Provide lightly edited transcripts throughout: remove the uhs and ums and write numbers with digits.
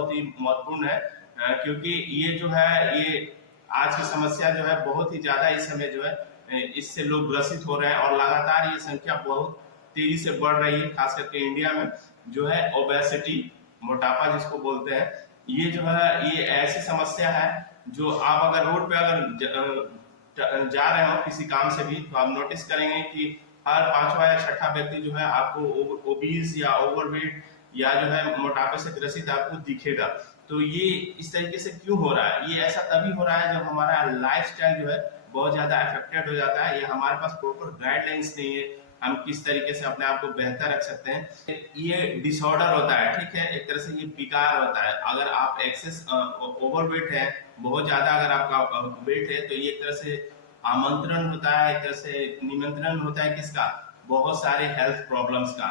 बहुत ही महत्वपूर्ण है, क्योंकि ये जो है ये आज की समस्या जो है बहुत ही ज्यादा इस समय जो है इससे लोग ग्रसित हो रहे हैं और लगातार ये संख्या बहुत तेजी से बढ़ रही है। खास करके इंडिया में जो है ओबेसिटी, मोटापा जिसको बोलते हैं, ये जो है ये ऐसी समस्या है जो आप अगर रोड पे अगर जा रहे हो किसी काम से भी तो आप नोटिस करेंगे कि हर पांचवा या छठा व्यक्ति जो है आपको ओबीस या ओवरवेट या जो है मोटापे से ग्रसित आपको दिखेगा। तो ये इस तरीके से क्यों हो रहा है? ये ऐसा तभी हो रहा है जब हमारा लाइफस्टाइल जो है बहुत ज्यादा अफेक्टेड हो जाता है, या हमारे पास प्रॉपर गाइडलाइंस नहीं है हम किस तरीके से अपने आप को बेहतर रख सकते हैं। ये डिसऑर्डर होता है, ठीक है, एक तरह से ये विकार होता है। अगर आप एक्सेस ओवरवेट है, बहुत ज्यादा अगर आपका वेट है, तो ये एक तरह से आमंत्रण होता है, एक तरह से निमंत्रण होता है किसका? बहुत सारे हेल्थ प्रॉब्लम्स का।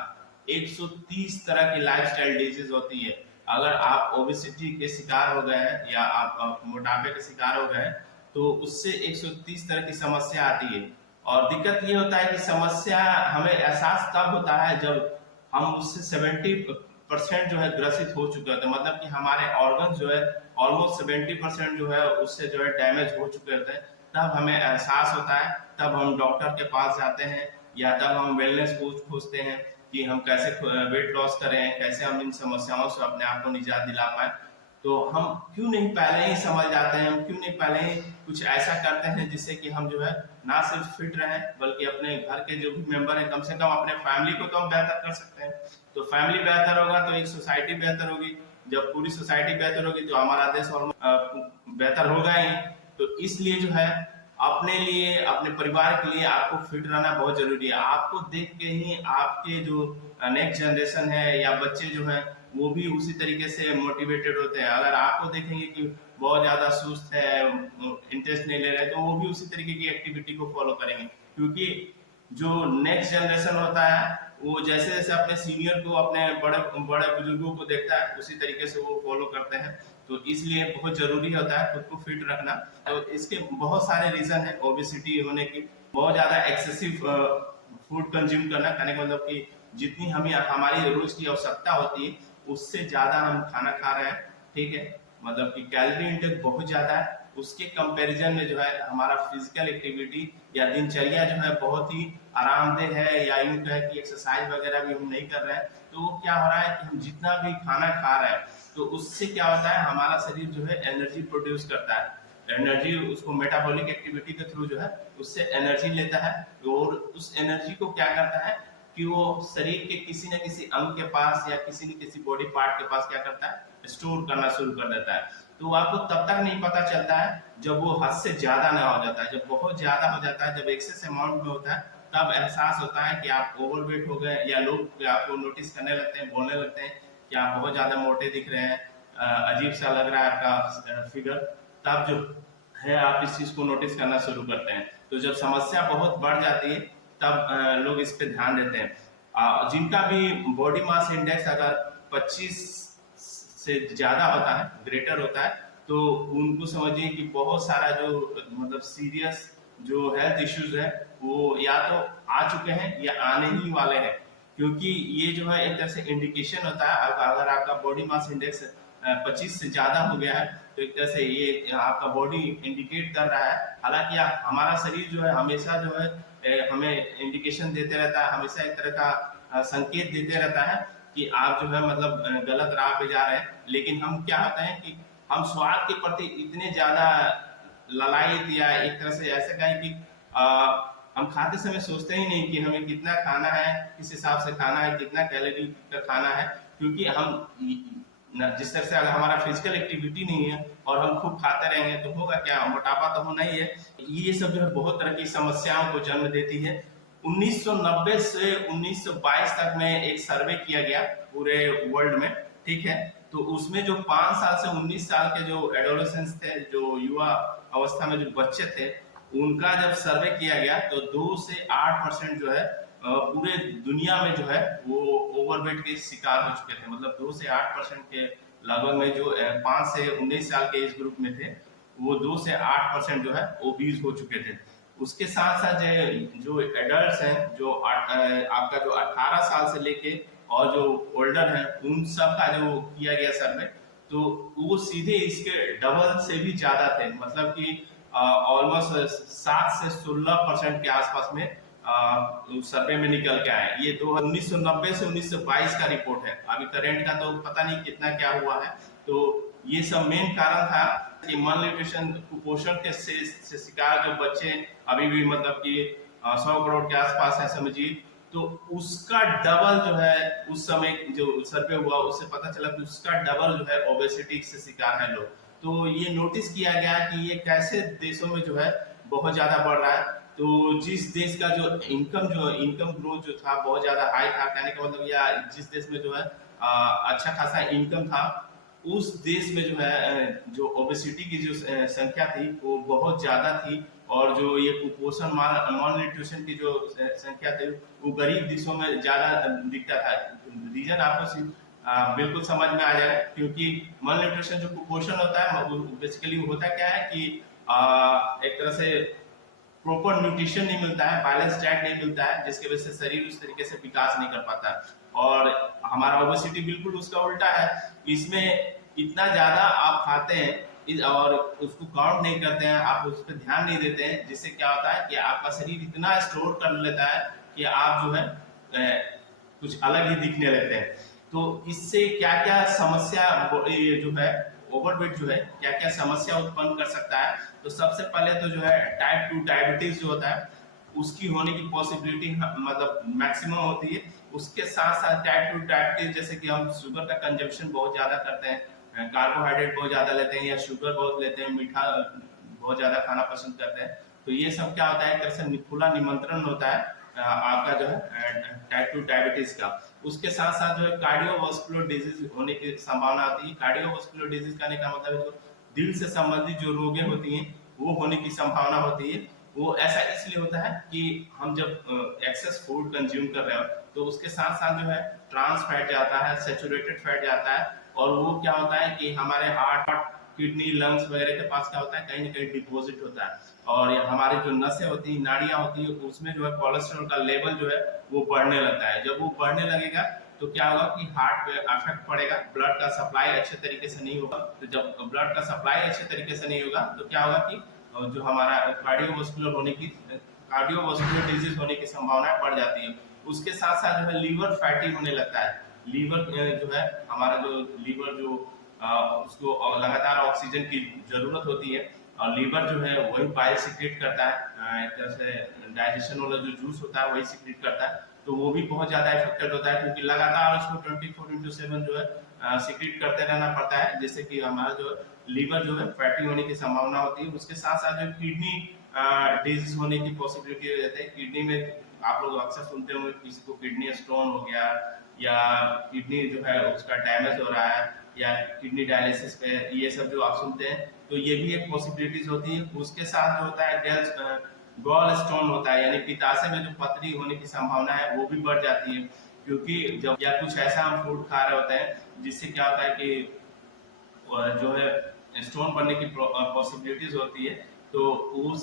130 तरह की लाइफस्टाइल डिजीज होती है। अगर आप ओबेसिटी के शिकार हो गए हैं या आप मोटापे के शिकार हो गए हैं तो उससे 130 तरह की समस्या आती है। और दिक्कत ये होता है कि समस्या हमें एहसास तब होता है जब हम उससे 70% जो है ग्रसित हो चुके होते हैं, मतलब कि हमारे ऑर्गन जो है ऑलमोस्ट 70% जो है उससे जो है डैमेज हो चुके होते हैं। तब हमें एहसास होता है, तब हम डॉक्टर के पास जाते हैं या तब हम वेलनेस कोच खोजते हैं कि हम कैसे वेट लॉस करें, कैसे हम इन समस्याओं से अपने आप को निजात दिला पाए। तो हम क्यों नहीं पहले ही समझ जाते हैं, हम क्यों नहीं पहले ही कुछ ऐसा करते हैं जिससे कि हम जो है ना सिर्फ फिट रहें बल्कि अपने घर के जो भी मेंबर हैं, कम से कम अपने फैमिली को तो हम बेहतर कर सकते हैं। तो फैमिली बेहतर होगा तो एक सोसाइटी बेहतर होगी, जब पूरी सोसाइटी बेहतर होगी तो हमारा देश और बेहतर होगा ही। तो इसलिए जो है अपने लिए, अपने परिवार के लिए आपको फिट रहना बहुत जरूरी है। आपको देख के ही आपके जो नेक्स्ट जनरेशन है या बच्चे जो हैं वो भी उसी तरीके से मोटिवेटेड होते हैं। अगर आपको देखेंगे कि बहुत ज्यादा सुस्त है, इंटरेस्ट नहीं ले रहे, तो वो भी उसी तरीके की एक्टिविटी को फॉलो करेंगे, क्योंकि जो नेक्स्ट जनरेशन होता है वो जैसे जैसे अपने सीनियर को, अपने बड़े बड़े बुजुर्गों को देखता है उसी तरीके से वो फॉलो करते हैं। तो इसलिए बहुत जरूरी होता है खुद को फिट रखना। तो इसके बहुत सारे रीजन है ओबेसिटी होने की। बहुत ज्यादा एक्सेसिव फूड कंज्यूम करना, कहने का मतलब कि जितनी हमें हमारी रोज की आवश्यकता होती है उससे ज्यादा हम खाना खा रहे हैं, ठीक है, मतलब कि कैलोरी इंटेक बहुत ज्यादा है। उसके कंपैरिजन में जो है हमारा फिजिकल एक्टिविटी या दिनचर्या जो है बहुत ही आरामदेह है, या यूं कहे कि एक्सरसाइज वगैरह भी हम नहीं कर रहे हैं। तो क्या हो रहा है कि हम जितना भी खाना खा रहे हैं तो उससे क्या होता है हमारा शरीर जो है एनर्जी प्रोड्यूस करता है। एनर्जी उसको मेटाबॉलिक एक्टिविटी के थ्रू जो है उससे एनर्जी लेता है, और उस एनर्जी को क्या करता है कि वो शरीर के किसी न किसी अंग के पास या किसी न किसी बॉडी पार्ट के पास क्या करता है, स्टोर करना शुरू कर देता है। तो आपको तब तक नहीं पता चलता है जब वो हद से ज्यादा ना हो जाता है। जब बहुत ज्यादा हो जाता है, जब एक्सेस अमाउंट में होता है, तब एहसास होता है कि आप ओवरवेट हो गए, या लोग आपको नोटिस करने लगते हैं, बोलने लगते हैं कि आप बहुत ज्यादा मोटे दिख रहे हैं, अजीब सा लग रहा है आपका फिगर। तब जो है आप इस चीज को नोटिस करना शुरू करते हैं। तो जब समस्या बहुत बढ़ जाती है तब लोग इस पे ध्यान देते हैं। जिनका भी बॉडी मास इंडेक्स अगर 25 से ज्यादा होता है, ग्रेटर होता है, तो उनको समझिए कि बहुत सारा जो मतलब सीरियस जो हेल्थ इश्यूज है वो या तो आ चुके हैं या आने ही वाले हैं। क्योंकि ये जो है एक तरह से इंडिकेशन होता है, अगर आपका बॉडी मास इंडेक्स 25 से ज्यादा हो गया है तो एक तरह से ये आपका बॉडी इंडिकेट कर रहा है। हालांकि हमारा शरीर जो है हमेशा जो है हमें इंडिकेशन देते रहता है, हमेशा एक तरह का संकेत देते रहता है कि आप जो है मतलब गलत राह पे जा रहे हैं। लेकिन हम क्या होते हैं कि हम स्वाद के प्रति इतने ज्यादा ललायत, या एक तरह से ऐसे कहें कि हम खाते समय सोचते ही नहीं कि हमें कितना खाना है, किस हिसाब से खाना है, कितना कैलोरी का खाना है। क्योंकि हम जिस तरह से अगर हमारा फिजिकल एक्टिविटी नहीं है और हम खूब खाते रहेंगे तो होगा क्या, मोटापा तो होना ही है। ये सब जो है बहुत तरह की समस्याओं को जन्म देती है। 1990 से 1922 तक में एक सर्वे किया गया पूरे वर्ल्ड में, ठीक है, तो उसमें जो 5 साल से 19 साल के जो एडोलेसेंस थे, जो युवा अवस्था में जो बच्चे थे, उनका जब सर्वे किया गया तो 2 से 8% जो है पूरे दुनिया में जो है वो ओवरवेट के शिकार हो चुके थे। मतलब 2 से 8% के लगभग में जो 5 से 19 साल के एज ग्रुप में थे वो 2 से 8% जो है ओबीज हो चुके थे। उसके साथ साथ जो एडल्ट हैं, जो आपका जो 18 साल से लेके और जो ओल्डर हैं, उन सब का जो किया गया सर्वे, तो वो सीधे इसके डबल से भी ज्यादा थे, मतलब कि ऑलमोस्ट 7 से 16% के आसपास में सर्वे में निकल के आए। ये 1990 से 1922 का रिपोर्ट है, अभी करंट का तो पता नहीं कितना क्या हुआ है। तो ये सब मेन कारण था कि मल न्यूट्रिशन, कुपोषण के से शिकार जो बच्चे अभी भी मतलब कि 100 करोड़ के आसपास है समझिए, तो उसका डबल जो है उस समय जो सर्वे हुआ उससे पता चला कि उसका डबल जो है ओबेसिटी से शिकार है लोग। तो ये नोटिस किया गया कि ये कैसे देशों में जो है बहुत ज्यादा बढ़ रहा है। तो जिस देश का जो इनकम ग्रोथ जो था बहुत ज्यादा हाई था, कहने का मतलब या जिस देश में जो है अच्छा खासा इनकम था, उस देश में जो है जो ओबेसिटी की जो संख्या थी वो बहुत ज्यादा थी। और जो ये कुपोषण माल न्यूट्रिशन की जो संख्या थी वो गरीब देशों में ज्यादा दिखता था। रीजन आपको बिल्कुल समझ में आ जाएगा, क्योंकि माल न्यूट्रिशन जो कुपोषण होता है बेसिकली होता क्या है कि एक तरह से प्रॉपर न्यूट्रिशन नहीं मिलता है, बैलेंस डाइट नहीं मिलता है, जिसकी वजह से शरीर उस तरीके से विकास नहीं कर पाता। और हमारा ओबेसिटी बिल्कुल उसका उल्टा है, इसमें इतना ज्यादा आप खाते हैं और उसको काउंट नहीं करते हैं, आप उस पर ध्यान नहीं देते हैं, जिससे क्या होता है कि आपका शरीर इतना स्टोर कर लेता है कि आप जो है कुछ अलग ही दिखने लगते हैं। तो इससे क्या क्या समस्या ये जो है ओवरवेट जो है क्या क्या समस्या उत्पन्न कर सकता है। तो सबसे पहले तो जो है टाइप 2 डायबिटीज जो होता है उसकी होने की पॉसिबिलिटी मतलब मैक्सिमम होती है। उसके साथ साथ टाइप 2 डायबिटीज जैसे कि हम शुगर का कंजम्पशन बहुत ज्यादा करते हैं, कार्बोहाइड्रेट बहुत ज्यादा लेते हैं या शुगर बहुत लेते हैं, मीठा बहुत ज्यादा खाना पसंद करते हैं। तो ये सब क्या होता है, एक तरह से खुला निमंत्रण होता है आपका जो है टाइप 2 डायबिटीज का। उसके साथ साथ जो है कार्डियोवास्कुलर डिजीज होने की संभावना होती है। कार्डियोवास्कुलर डिजीज कहने का मतलब है जो दिल से संबंधित जो रोगें होती हैं वो होने की संभावना होती है। वो ऐसा इसलिए होता है कि हम जब एक्सेस फूड कंज्यूम कर रहे हो तो उसके साथ साथ जो है ट्रांस फैट जाता है, सेचुरेटेड फैट जाता है, और वो क्या होता है कि हमारे हार्ट, किडनी, लंग्स वगैरह के पास क्या होता है कहीं ना कहीं डिपॉजिट होता है। और हमारी जो नसें होती हैं, नाड़ियां होती है, उसमें जो है कोलेस्ट्रॉल का लेवल जो है वो बढ़ने लगता है। जब वो बढ़ने लगेगा तो क्या होगा कि हार्ट पे अफेक्ट पड़ेगा, ब्लड का सप्लाई अच्छे तरीके से नहीं होगा। तो जब ब्लड का सप्लाई अच्छे तरीके से नहीं होगा तो क्या होगा कि जो हमारा कार्डियोवास्कुलर डिजीज होने की संभावना बढ़ जाती है। उसके साथ साथ जो है लीवर फैटी होने लगता है। लीवर जो है हमारा जो लीवर जो उसको लगातार ऑक्सीजन की जरूरत होती है, और लीवर जो है वही बाइल सिक्रेट करता है, एक तरह से डाइजेशन वाला जो जूस होता है वही सिक्रेट करता है। तो वो भी बहुत ज्यादा इफेक्टेड होता है, क्योंकि लगातार उसको 24/7 जो है सिक्रेट करते रहना पड़ता है, जिससे कि हमारा जो लीवर जो है फैटी होने की संभावना होती है। उसके साथ साथ जो किडनी डिजीज होने की पॉसिबिलिटी हो जाती है। किडनी में आप लोग अक्सर सुनते होंगे किसी को किडनी स्टोन हो गया, या किडनी जो है उसका डैमेज हो रहा है, या किडनी डायलिसिस पे, ये सब जो आप सुनते हैं तो ये भी एक पॉसिबिलिटीज होती है। उसके साथ जो होता है गॉल स्टोन होता है, यानी पित्ताशय में जो पथरी होने की संभावना है वो भी बढ़ जाती है, क्योंकि जब या कुछ ऐसा हम फूड खा रहे होते हैं जिससे क्या होता है कि जो है स्टोन बनने की पॉसिबिलिटीज होती है, तो वो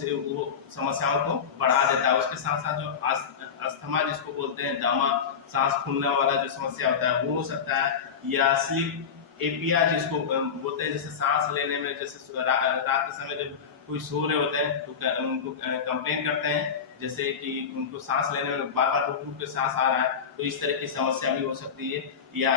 समस्याओं को बढ़ा देता है। उसके साथ साथ जो अस्थमा जिसको बोलते हैं, दमा, सांस फूलने वाला जो समस्या होता है वो हो सकता है, या स्लीप एपिया जिसको बोलते हैं, जैसे सांस लेने में जैसे रात के समय जब कोई सो रहे होते हैं तो उनको कंप्लेन करते हैं जैसे कि उनको सांस लेने में बार बार रुक रुक के सांस आ रहा है, तो इस तरह की समस्या भी हो सकती है। या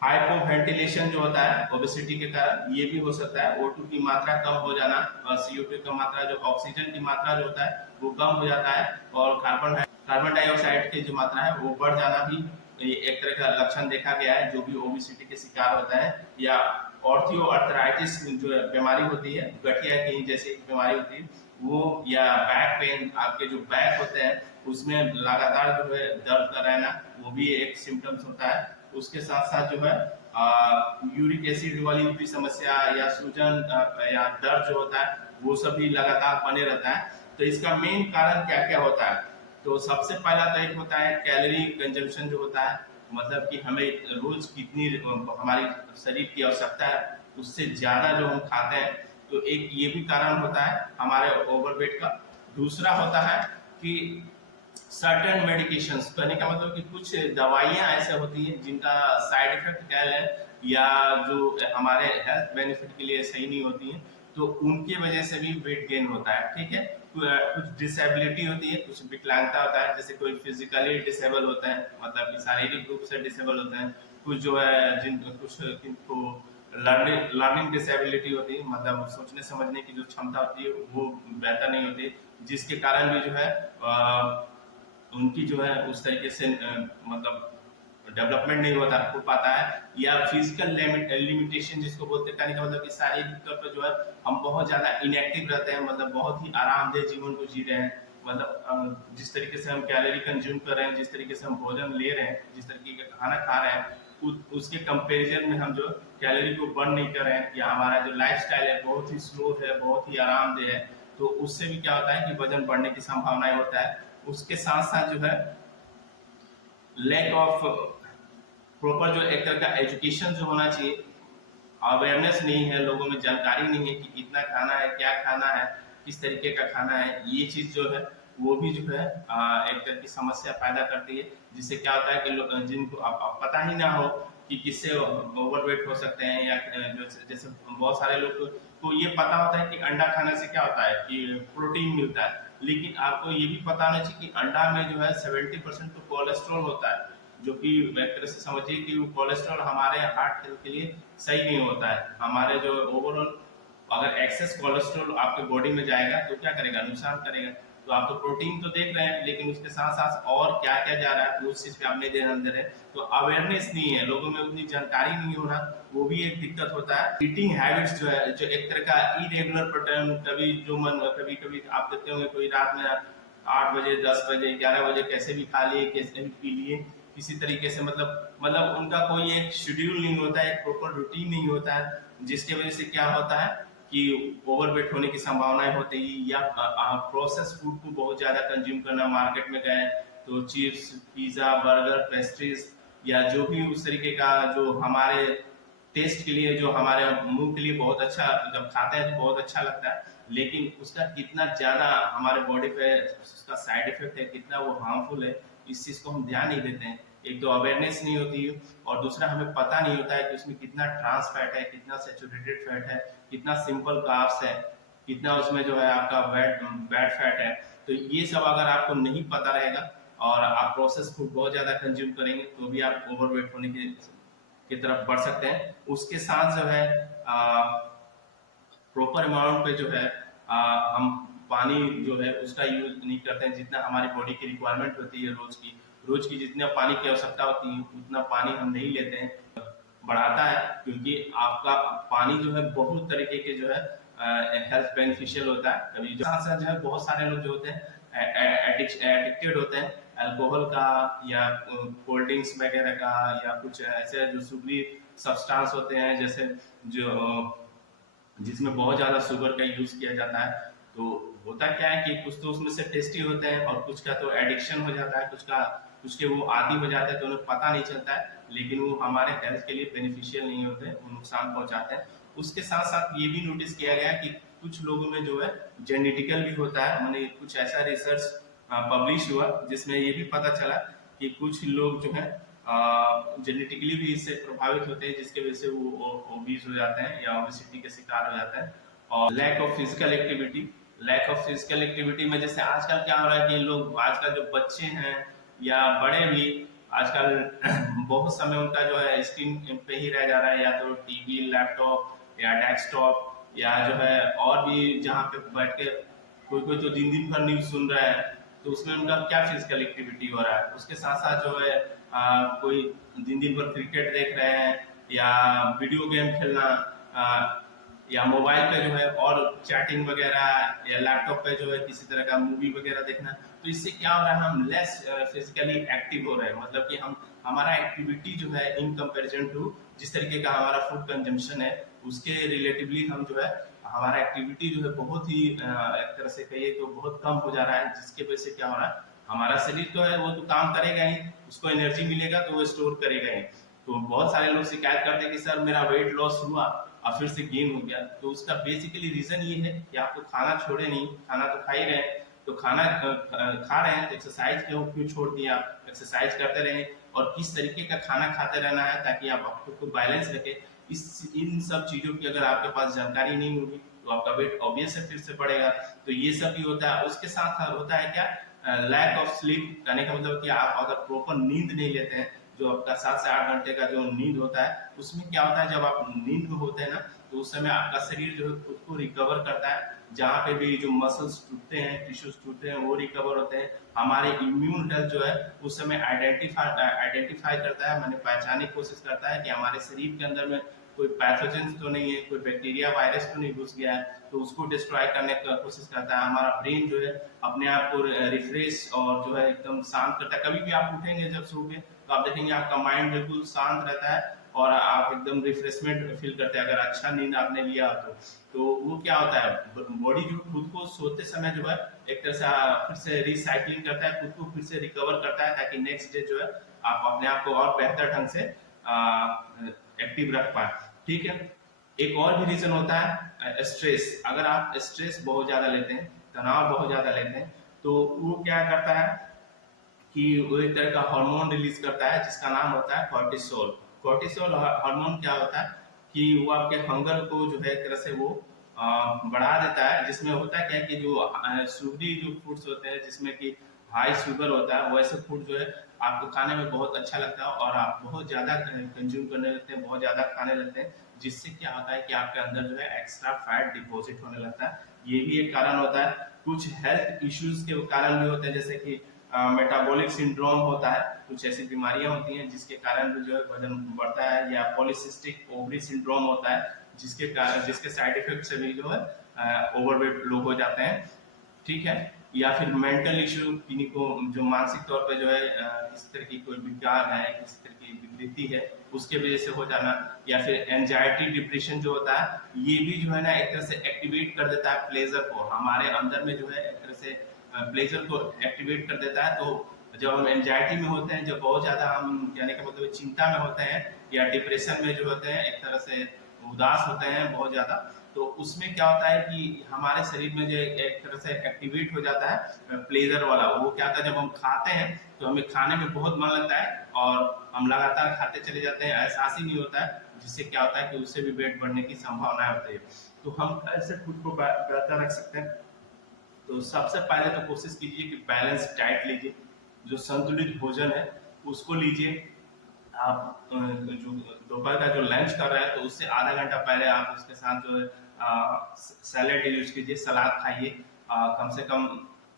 हाइपोवेंटिलेशन जो होता है ओबेसिटी के कारण, ये भी हो सकता है। O2 की मात्रा कम हो जाना, और CO2 की मात्रा जो ऑक्सीजन की मात्रा जो होता है वो कम हो जाता है, और कार्बन डाइऑक्साइड की जो मात्रा है वो बढ़ जाना भी एक तरह का लक्षण देखा गया है जो भी ओबेसिटी के शिकार होता है। या ऑर्थियोआर्थराइटिस जो बीमारी होती है, गठिया की जैसी एक बीमारी होती है वो, या बैक पेन, आपके जो बैक होते हैं उसमें लगातार जो है दर्द का रहना, वो भी एक सिम्टम्स होता है। उसके साथ साथ जो है यूरिक एसिड वाली भी समस्या, या सूजन या दर्द जो होता है वो सब भी लगातार बने रहता है। तो इसका मेन कारण क्या क्या होता है, तो सबसे पहला तो एक होता है कैलोरी कंजम्पशन जो होता है, मतलब कि हमें रोज कितनी हमारी शरीर की आवश्यकता है उससे ज्यादा जो हम खाते हैं, तो एक ये भी कारण होता है हमारे ओवरवेट का। दूसरा होता है कि सर्टेन मेडिकेशंस, कहने का मतलब कि कुछ दवाइयां ऐसे होती हैं जिनका साइड इफेक्ट कह लें या जो हमारे हेल्थ बेनिफिट के लिए सही नहीं होती हैं, तो उनकी वजह से भी वेट गेन होता है। ठीक है, कुछ डिसेबिलिटी होती है, कुछ विकलांगता होता है, जैसे कोई फिजिकली डिसेबल होता है, मतलब कि शारीरिक रूप से डिसेबल होते हैं, कुछ जो है कुछ किनको लर्निंग डिसेबिलिटी होती है, मतलब सोचने समझने की जो क्षमता होती है वो बेहतर नहीं होती, जिसके कारण भी जो है उनकी जो है उस तरीके से मतलब डेवलपमेंट नहीं हो पाता है, या फिजिकल लिमिटेशन जिसको बोलते हैं, कहने का मतलब कि शारीरिक तौर पर जो है हम बहुत ज्यादा इनएक्टिव रहते हैं, मतलब बहुत ही आरामदेह जीवन को जी रहे हैं, मतलब जिस तरीके से हम कैलोरी कंज्यूम कर रहे हैं, जिस तरीके से हम भोजन ले रहे हैं, जिस तरीके का खाना खा रहे हैं, उसके कंपैरिजन में हम जो कैलोरी को बर्न नहीं कर रहे हैं, या हमारा जो लाइफस्टाइल है बहुत ही स्लो है, बहुत ही आरामदेह है, तो उससे भी क्या होता है कि वजन बढ़ने की संभावनाएं होता है। उसके साथ साथ जो है लैक ऑफ प्रॉपर जो एक तरह का एजुकेशन जो होना चाहिए, अवेयरनेस नहीं है, लोगों में जानकारी नहीं है कि कितना खाना है, क्या खाना है, किस तरीके का खाना है, ये चीज जो है वो भी जो है एक तरह की समस्या पैदा करती है, जिससे क्या होता है कि जिनको आप पता ही ना हो कि किससे ओवरवेट हो सकते हैं, या जैसे बहुत सारे लोग को ये पता होता है कि अंडा खाने से क्या होता है कि प्रोटीन मिलता है, लेकिन आपको ये भी पता होना चाहिए कि अंडा में जो है 70% तो कोलेस्ट्रॉल होता है, जो कि एक तरह से समझिए कि वो कोलेस्ट्रॉल हमारे हार्ट हेल्थ के लिए सही नहीं होता है। हमारे जो ओवरऑल अगर एक्सेस कोलेस्ट्रॉल आपके बॉडी में जाएगा तो क्या करेगा, नुकसान करेगा। तो आप तो प्रोटीन तो देख रहे हैं, लेकिन उसके साथ साथ और क्या क्या जा रहा है तो उस चीज पे आप नहीं ध्यान दे रहे हैं, तो अवेयरनेस नहीं है, लोगों में उतनी जानकारी नहीं हो रहा, वो भी एक दिक्कत होता है। ईटिंग हैबिट्स जो है, जो एक तरह का इरेगुलर पैटर्न, कभी जो मन, कभी कभी आप देखते होंगे कोई रात में 8 बजे 10 बजे 11 बजे कैसे भी खा लिए, कैसे भी पी लिए, किसी तरीके से मतलब उनका कोई एक शेड्यूल नहीं होता है, एक प्रॉपर रूटीन नहीं होता है, जिसकी वजह से क्या होता है कि ओवरवेट होने की संभावनाएं होती है, या प्रोसेस फूड को बहुत ज्यादा कंज्यूम करना, मार्केट में गए तो चिप्स, पिज्जा, बर्गर, पेस्ट्रीज, या जो भी उस तरीके का जो हमारे टेस्ट के लिए, जो हमारे मुंह के लिए बहुत अच्छा, जब खाते हैं तो बहुत अच्छा लगता है, लेकिन उसका कितना ज्यादा हमारे बॉडी पे उसका साइड इफेक्ट है, कितना वो हार्मफुल है, इस चीज को हम ध्यान नहीं देते हैं। एक तो अवेयरनेस नहीं होती है, और दूसरा हमें पता नहीं होता है कि उसमें कितना ट्रांस फैट है, कितना सेचुरेटेड फैट है, कितना सिंपल कार्ब्स है, कितना उसमें जो है आपका बैड फैट है। तो ये सब अगर आपको नहीं पता रहेगा और आप प्रोसेस फूड बहुत ज्यादा कंज्यूम करेंगे, तो भी आप ओवरवेट होने की तरफ बढ़ सकते हैं। उसके साथ जो है प्रॉपर अमाउंट पे जो है हम पानी जो है उसका यूज नहीं करते हैं, जितना हमारी बॉडी की रिक्वायरमेंट होती है रोज की जितना पानी की आवश्यकता होती है उतना पानी हम नहीं लेते हैं। बढ़ाता है, क्योंकि आपका पानी जो है बहुत तरीके के जो है हेल्थ बेनिफिशियल होता है। कभी जो साथ साथ जो है बहुत सारे लोग जो होते हैं एडिक्टेड होते हैं अल्कोहल का, या कोल्ड ड्रिंक्स वगैरह का, या कुछ ऐसे जो शुगरी सब्सटेंस होते हैं, जैसे जो जिसमें बहुत ज्यादा शुगर का यूज किया जाता है। तो होता क्या है कि कुछ तो उसमें से टेस्टी होते हैं, और कुछ का तो एडिक्शन हो जाता है, कुछ के वो आदी हो जाते हैं, तो उन्हें पता नहीं चलता है, लेकिन वो हमारे हेल्थ के लिए बेनिफिशियल नहीं होते, वो नुकसान पहुंचाते हैं। उसके साथ साथ ये भी नोटिस किया गया कि कुछ लोगों में जो है जेनेटिकल भी होता है, मैंने कुछ ऐसा रिसर्च पब्लिश हुआ जिसमें ये भी पता चला कि कुछ लोग जो है जेनेटिकली भी इससे प्रभावित होते हैं, जिसके वजह से वो ओबीज हो जाते हैं या ओबेसिटी के शिकार हो जाते हैं। और लैक ऑफ फिजिकल एक्टिविटी में जैसे आजकल क्या हो रहा है कि लोग, आजकल जो बच्चे हैं या बड़े भी, आजकल बहुत समय उनका जो है स्क्रीन पे ही रह जा रहा है, या तो टीवी, लैपटॉप या डेस्कटॉप, या जो है और भी जहाँ पे बैठ के कोई कोई तो दिन दिन भर न्यूज सुन रहा है, तो उसमें उनका क्या फिजिकल एक्टिविटी हो रहा है। उसके साथ साथ जो है कोई दिन दिन भर क्रिकेट देख रहे हैं, या वीडियो गेम खेलना, या मोबाइल पे जो है और चैटिंग वगैरह, या लैपटॉप पे जो है किसी तरह का मूवी वगैरह देखना, तो इससे क्या हो रहा है, हम लेस फिजिकली एक्टिव हो रहे हैं, मतलब कि हमारा एक्टिविटी जो है इन कंपैरिजन टू जिस तरीके का हमारा फूड कंजम्पशन है उसके रिलेटिवली हम जो है हमारा एक्टिविटी जो है बहुत ही एक तरह से कहिए तो बहुत कम हो जा रहा है, जिसके वजह से क्या हो रहा है, हमारा शरीर तो है वो तो काम करेगा ही, उसको एनर्जी मिलेगा तो वो स्टोर करेगा ही। तो बहुत सारे लोग शिकायत करते हैं कि सर मेरा वेट लॉस हुआ और फिर से गेन हो गया, तो उसका बेसिकली रीजन ये है कि आपको खाना छोड़े नहीं, खाना तो खा ही रहे हैं, तो खाना खा रहे हैं, एक्सरसाइज क्यों छोड़ दिया, एक्सरसाइज करते रहे, और किस तरीके का खाना खाते रहना है ताकि आप खुद को बैलेंस रखें। इन सब चीज़ों की अगर आपके पास जानकारी नहीं होगी तो आपका वेट ऑब्वियस है फिर से बढ़ेगा। तो ये सब भी होता है। उसके साथ साथ होता है क्या, लैक ऑफ स्लीप। कहने का मतलब कि आप अगर प्रॉपर नींद नहीं लेते हैं, जो आपका 7 से 8 घंटे का जो नींद होता है, उसमें क्या होता है जब आप नींद में होते हैं ना, तो उस समय आपका शरीर जो है खुद को रिकवर करता है। जहाँ पे भी जो मसल्स टूटते हैं, टिश्यूज टूटते हैं, वो रिकवर होते हैं। हमारे इम्यून हेल्थ जो है उस समय आइडेंटिफाई करता है, मैंने पहचानने की कोशिश करता है कि हमारे शरीर के अंदर में कोई पैथोजन तो नहीं है, कोई बैक्टीरिया वायरस तो नहीं घुस गया है, तो उसको डिस्ट्रॉय करने की कोशिश करता है। हमारा ब्रेन जो है अपने आप को रिफ्रेश और जो है एकदम शांत करता है। कभी भी आप उठेंगे जब सो के, तो आप देखेंगे आपका माइंड बिल्कुल शांत रहता है और आप एकदम रिफ्रेशमेंट फील करते हैं, अगर अच्छा नींद आपने लिया तो वो क्या होता है, बॉडी जो खुद को सोते समय जो है एक तरह से फिर से रिसाइकलिंग करता है, खुद को फिर से रिकवर करता है, ताकि नेक्स्ट डे जो है आप अपने आप को और बेहतर ढंग से एक्टिव रख पाए। ठीक है। एक और भी रीजन होता है स्ट्रेस। अगर आप स्ट्रेस बहुत ज्यादा लेते हैं, तनाव बहुत ज्यादा लेते हैं, तो वो क्या करता है कि वो एक तरह का हार्मोन रिलीज करता है जिसका नाम होता है कॉर्टिसोल। कॉर्टिसोल हार्मोन क्या होता है कि वो आपके हंगर को जो है एक तरह से वो बढ़ा देता है। जिसमें होता है क्या कि जो शुगरी जो फूड्स होते हैं जिसमें कि हाई शुगर होता है, वैसे फूड जो है आपको खाने में बहुत अच्छा लगता है और आप बहुत ज़्यादा कंज्यूम करने लगते हैं, बहुत ज़्यादा खाने लगते हैं, जिससे क्या होता है कि आपके अंदर जो है एक्स्ट्रा फैट डिपॉजिट होने लगता है। ये भी एक कारण होता है। कुछ हेल्थ इश्यूज के कारण भी होते हैं, जैसे कि मेटाबॉलिक सिंड्रोम होता है, कुछ ऐसी बीमारियां होती हैं जिसके कारण भी जो है वजन बढ़ता है, या पॉलिसिस्टिक ओवरी सिंड्रोम होता है जिसके साइड इफेक्ट से भी जो है ओवरवेट लोग हो जाते हैं। ठीक है। या फिर मेंटल इश्यू, किन्हीं को जो मानसिक तौर पे जो है किसी तरह की कोई विकार है, किसी तरह की विकृति है, उसके वजह से हो जाना। या फिर एंजाइटी डिप्रेशन जो होता है, ये भी जो है ना एक तरह से एक्टिवेट कर देता है प्लेजर को हमारे अंदर में, जो है एक तरह से प्लेजर को एक्टिवेट कर देता है। तो जब हम एंजाइटी में होते हैं, जब बहुत ज्यादा हम कहने का मतलब चिंता में होते हैं या डिप्रेशन में जो होते हैं, एक तरह से उदास होते हैं बहुत ज्यादा, तो उसमें क्या होता है कि हमारे शरीर में जो एक तरह से एक्टिवेट हो जाता है प्लेजर वाला। वो क्या होता है, जब हम खाते हैं तो हमें खाने में बहुत मन लगता है और हम लगातार खाते चले जाते हैं, एहसास ही नहीं होता है, जिससे क्या होता है कि उससे भी वेट बढ़ने की संभावना होती है। तो हम ऐसे खुद को बेहतर रख सकते हैं। तो सबसे पहले तो कोशिश कीजिए कि बैलेंस डाइट लीजिए, जो संतुलित भोजन है उसको लीजिए। आप जो दोपहर का जो लंच कर रहे हैं तो उससे आधा घंटा पहले आप उसके साथ जो है सैलेड यूज कीजिए, सलाद खाइए। कम से कम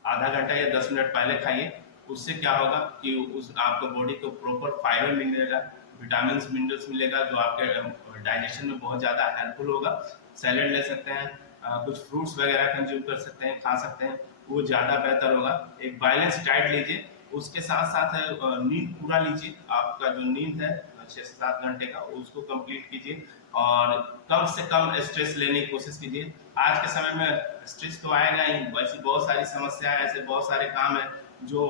आधा घंटा या 10 मिनट पहले खाइए। उससे क्या होगा कि उस आपको बॉडी को प्रॉपर फाइबर मिलेगा, विटामिन मिनरल्स मिलेगा, जो आपके डाइजेशन में बहुत ज़्यादा हेल्पफुल होगा। सैलेड ले सकते हैं, कुछ फ्रूट्स वगैरह कंज्यूम कर सकते हैं, खा सकते हैं, वो ज़्यादा बेहतर होगा। एक बैलेंस डाइट लीजिए। उसके साथ साथ नींद पूरा लीजिए। आपका जो नींद है 6 से 7 घंटे का, उसको कंप्लीट कीजिए और कम से कम स्ट्रेस लेने की कोशिश कीजिए। आज के समय में स्ट्रेस तो आएगा ही, ऐसी बहुत सारी समस्याएं, ऐसे बहुत सारे काम हैं जो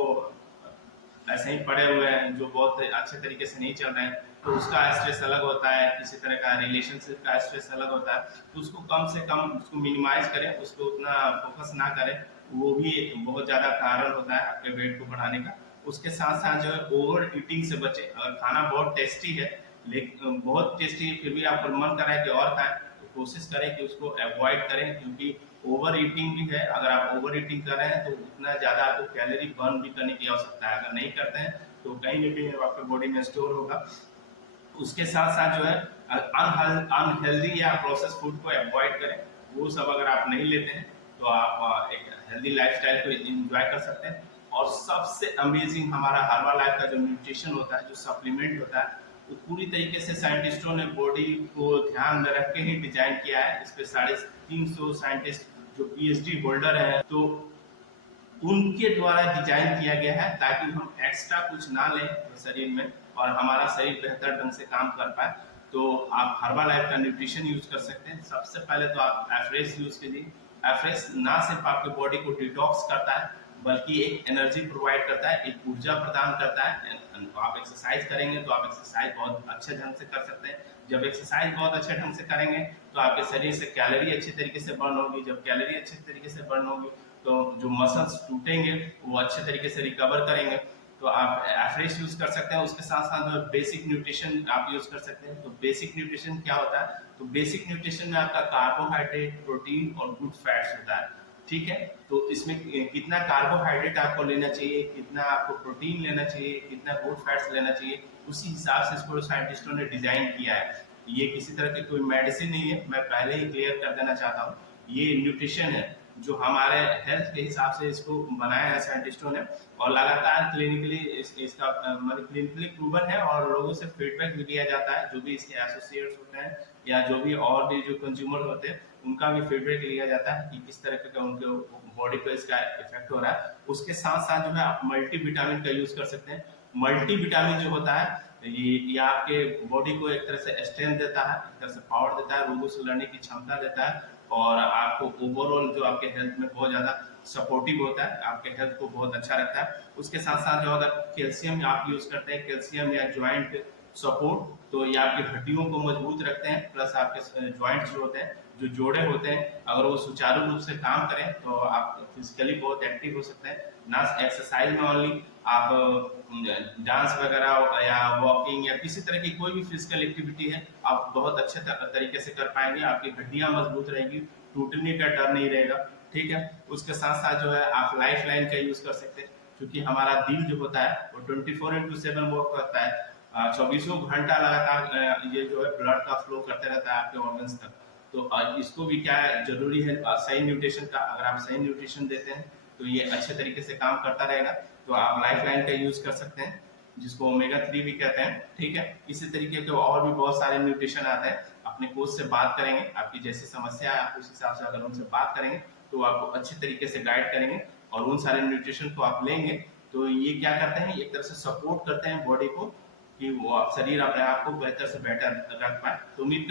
ऐसे ही पड़े हुए हैं, जो बहुत अच्छे तरीके से नहीं चल रहे हैं, तो उसका स्ट्रेस अलग होता है, किसी तरह का रिलेशनशिप का स्ट्रेस अलग होता है। तो उसको कम से कम उसको मिनिमाइज करें, उसको उतना फोकस ना करें, वो भी बहुत ज़्यादा कारण होता है आपके वेट को बढ़ाने का। उसके साथ साथ जो है ओवर ईटिंग से बचे। अगर खाना बहुत टेस्टी है, लेकिन बहुत टेस्टी फिर भी आपको मन कर रहा है कि और खाएं, तो कोशिश करें कि उसको अवॉइड करें, क्योंकि ओवर ईटिंग भी है। अगर आप ओवर ईटिंग कर रहे हैं तो उतना ज़्यादा आपको कैलोरी बर्न भी करने की आवश्यकता है। अगर नहीं करते हैं तो कहीं ना कहीं आपके बॉडी में स्टोर होगा। उसके साथ साथ जो है अनहेल्दी या प्रोसेस फूड को अवॉइड करें। वो सब अगर आप नहीं लेते हैं तो आप एक हेल्दी लाइफस्टाइल को एंजॉय कर सकते हैं। और सबसे अमेजिंग हमारा हर्बा लाइफ का जो न्यूट्रिशन होता है, जो सप्लीमेंट होता है, वो पूरी तरीके से साइंटिस्टों ने बॉडी को ध्यान में रख के ही डिजाइन किया है। इस पे 350 साइंटिस्ट जो पीएचडी होल्डर हैं, तो उनके द्वारा डिजाइन किया गया है ताकि हम एक्स्ट्रा कुछ ना लें शरीर में और हमारा शरीर बेहतर ढंग से काम कर पाए। तो आप हर्बा लाइफ का न्यूट्रिशन यूज कर सकते हैं। सबसे पहले तो आप एफ्रेश यूज कीजिए। एफ्रेश ना सिर्फ आपके बॉडी को डिटॉक्स करता है, बल्कि एक एनर्जी प्रोवाइड करता है, एक ऊर्जा प्रदान करता है। तो आप एक्सरसाइज करेंगे तो आप एक्सरसाइज बहुत अच्छे ढंग से कर सकते हैं। जब एक्सरसाइज बहुत अच्छे ढंग से करेंगे तो आपके शरीर से कैलोरी अच्छे तरीके से बर्न होगी। जब कैलोरी अच्छे तरीके से बर्न होगी तो जो मसल्स टूटेंगे वो अच्छे तरीके से रिकवर करेंगे। तो आप फ्रेश यूज कर सकते हैं। उसके साथ साथ बेसिक न्यूट्रिशन आप यूज कर सकते हैं। तो बेसिक न्यूट्रिशन क्या होता है? तो बेसिक न्यूट्रिशन में आपका कार्बोहाइड्रेट, प्रोटीन और गुड फैट्स होता है, ठीक है। तो इसमें कितना कार्बोहाइड्रेट आपको लेना चाहिए, कितना आपको प्रोटीन लेना चाहिए, कितना गुड फैट्स लेना चाहिए, उसी हिसाब से इसको साइंटिस्टों ने डिजाइन किया है। ये किसी तरह की कोई मेडिसिन नहीं है, मैं पहले ही क्लियर कर देना चाहता हूँ। ये न्यूट्रिशन है जो हमारे हेल्थ के हिसाब से इसको बनाया है साइंटिस्टों ने, और लगातार क्लिनिकली इसका मतलब क्लिनिकली प्रूवन है, और लोगों से फीडबैक भी लिया जाता है। जो भी इसके एसोसिएट्स होते हैं या जो भी और भी जो कंज्यूमर होते हैं, उनका भी फीडबैक लिया जाता है कि किस तरह का उनके बॉडी पर इसका इफेक्ट हो रहा है। उसके साथ साथ जो है आप मल्टी विटामिन का यूज कर सकते हैं। मल्टी विटामिन जो होता है, ये आपके बॉडी को एक तरह से स्ट्रेंथ देता है, एक तरह से पावर देता है, रोगों से लड़ने की क्षमता देता है, और आपको ओवरऑल जो आपके हेल्थ में बहुत ज्यादा सपोर्टिव होता है, आपके हेल्थ को बहुत अच्छा रखता है। उसके साथ साथ जो अगर कैल्शियम आप यूज करते हैं, कैल्शियम या ज्वाइंट सपोर्ट, तो ये आपकी हड्डियों को मजबूत रखते हैं, प्लस आपके ज्वाइंट्स जो होते हैं, जो जोड़े होते हैं, अगर वो सुचारू रूप से काम करें तो आप फिजिकली बहुत एक्टिव हो सकते हैं। ना एक्सरसाइज में ओनली, आप डांस वगैरह या वॉकिंग या किसी तरह की कोई भी फिजिकल एक्टिविटी है, आप बहुत अच्छे तरीके से कर पाएंगे। आपकी हड्डियां मजबूत रहेगी, टूटने का डर नहीं रहेगा, ठीक है। उसके साथ साथ जो है आप लाइफ लाइन का यूज कर सकते हैं, क्योंकि हमारा दिल जो होता है वो 24/7 वर्क करता है, 24 घंटा लगातार ये जो है ब्लड का फ्लो करते रहता है आपके ऑर्गन्स तक। तो इसको भी क्या है, जरूरी है सही न्यूट्रिशन का। अगर आप सही न्यूट्रिशन देते हैं तो ये अच्छे तरीके से काम करता रहेगा। तो आप लाइफ लाइन का यूज कर सकते हैं, जिसको ओमेगा 3 भी कहते हैं, ठीक है। इसी तरीके के और भी बहुत सारे न्यूट्रिशन आते हैं। अपने कोच से बात करेंगे, आपकी जैसी समस्या है आप उस हिसाब से अगर उनसे बात करेंगे तो आपको अच्छे तरीके से गाइड करेंगे, और उन सारे न्यूट्रिशन को आप लेंगे तो ये क्या करते हैं, एक तरह से सपोर्ट करते हैं बॉडी को कि वो शरीर अपने आप को बेहतर से बेहतर रख पाए। तो उम्मीद